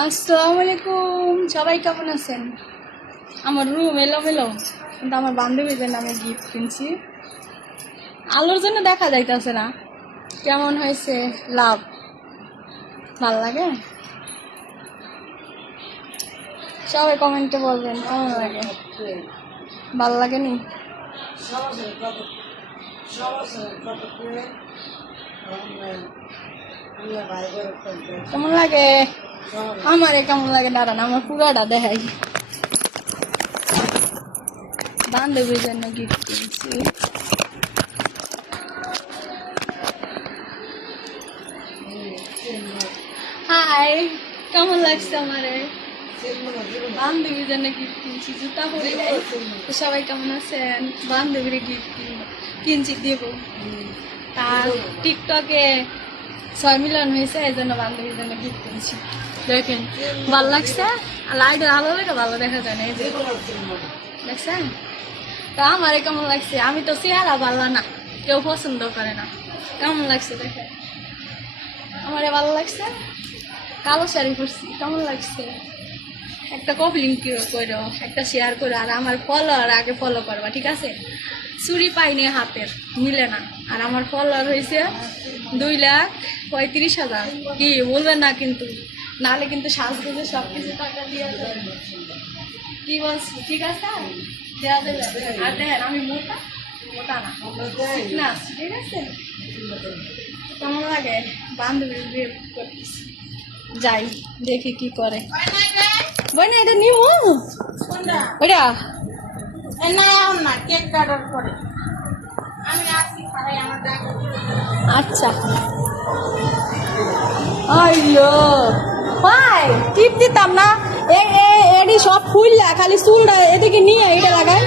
আসসালামু আলাইকুম, সবাই কেমন আছেন? আমার রুম এলোমেলো, কিন্তু আমার বান্ধবীদের নামে গিফট কিনছি। আলোর জন্য দেখা যাইতেছে না। কেমন হয়েছে? লাভ ভাল লাগে? সবাই কমেন্টে বলবেন কেমন লাগে। ভাল লাগেনি? কেমন লাগে? আমার কেমন লাগে দাঁড়ান, আমার পুরাটা দেখাই। বান্ধবীর জন্য গিফট কিনছি। হাই, কেমন লাগছে আমারে? বান্ধবীর জন্য গিফট কিনছি, জুতা পরে নাই। তো সবাই কেমন আছেন? বান্ধবীর গিফট কিনছি দেবো। তার টিকটকে 6 মিলিয়ন হয়েছে, এই জন্য বান্ধবীর জন্য গিফট কিনছি। দেখেন ভালো লাগছে, লাইটের আলো লাগে ভালো দেখা যায় না। এই যে দেখছেন, তা আমারে কেমন লাগছে? আমি তো চেহারা ভালো না, কেউ পছন্দ করে না। কেমন লাগছে দেখেন? আমারে ভালো লাগছে। কালো শাড়ি পরছি, কেমন লাগছে? একটা কপি লিঙ্ক করো, একটা শেয়ার করো, আর আমার ফলোয়ার আগে ফলো করবা, ঠিক আছে? চুরি পাইনি হাতের, মিলে না। আর আমার ফলোয়ার হয়েছে 2,35,000। কি বলবেন না কিন্তু, নাহলে কিন্তু সাজগুজে সব কিছু টাকা দিয়ে দেবে। কি বলছি, ঠিক আছে? দেওয়া দেবে। আর দেখেন আমি মোটা মোটা না, ফিটনেস, ঠিক আছে? কেমন লাগে? বান্ধবীর বিয়ে করতেছি, যাই দেখি কি করে। বই না, এটা নিউ ওইটা না কেক কাটার পরে আমি আসছি খাই আমার দেখা। আচ্ছা। আইয়ো ভাই, টিপ দিতাম না। এডি সব ফুললা, খালি চুলটা এদিকে নিয়ে এটা লাগায়।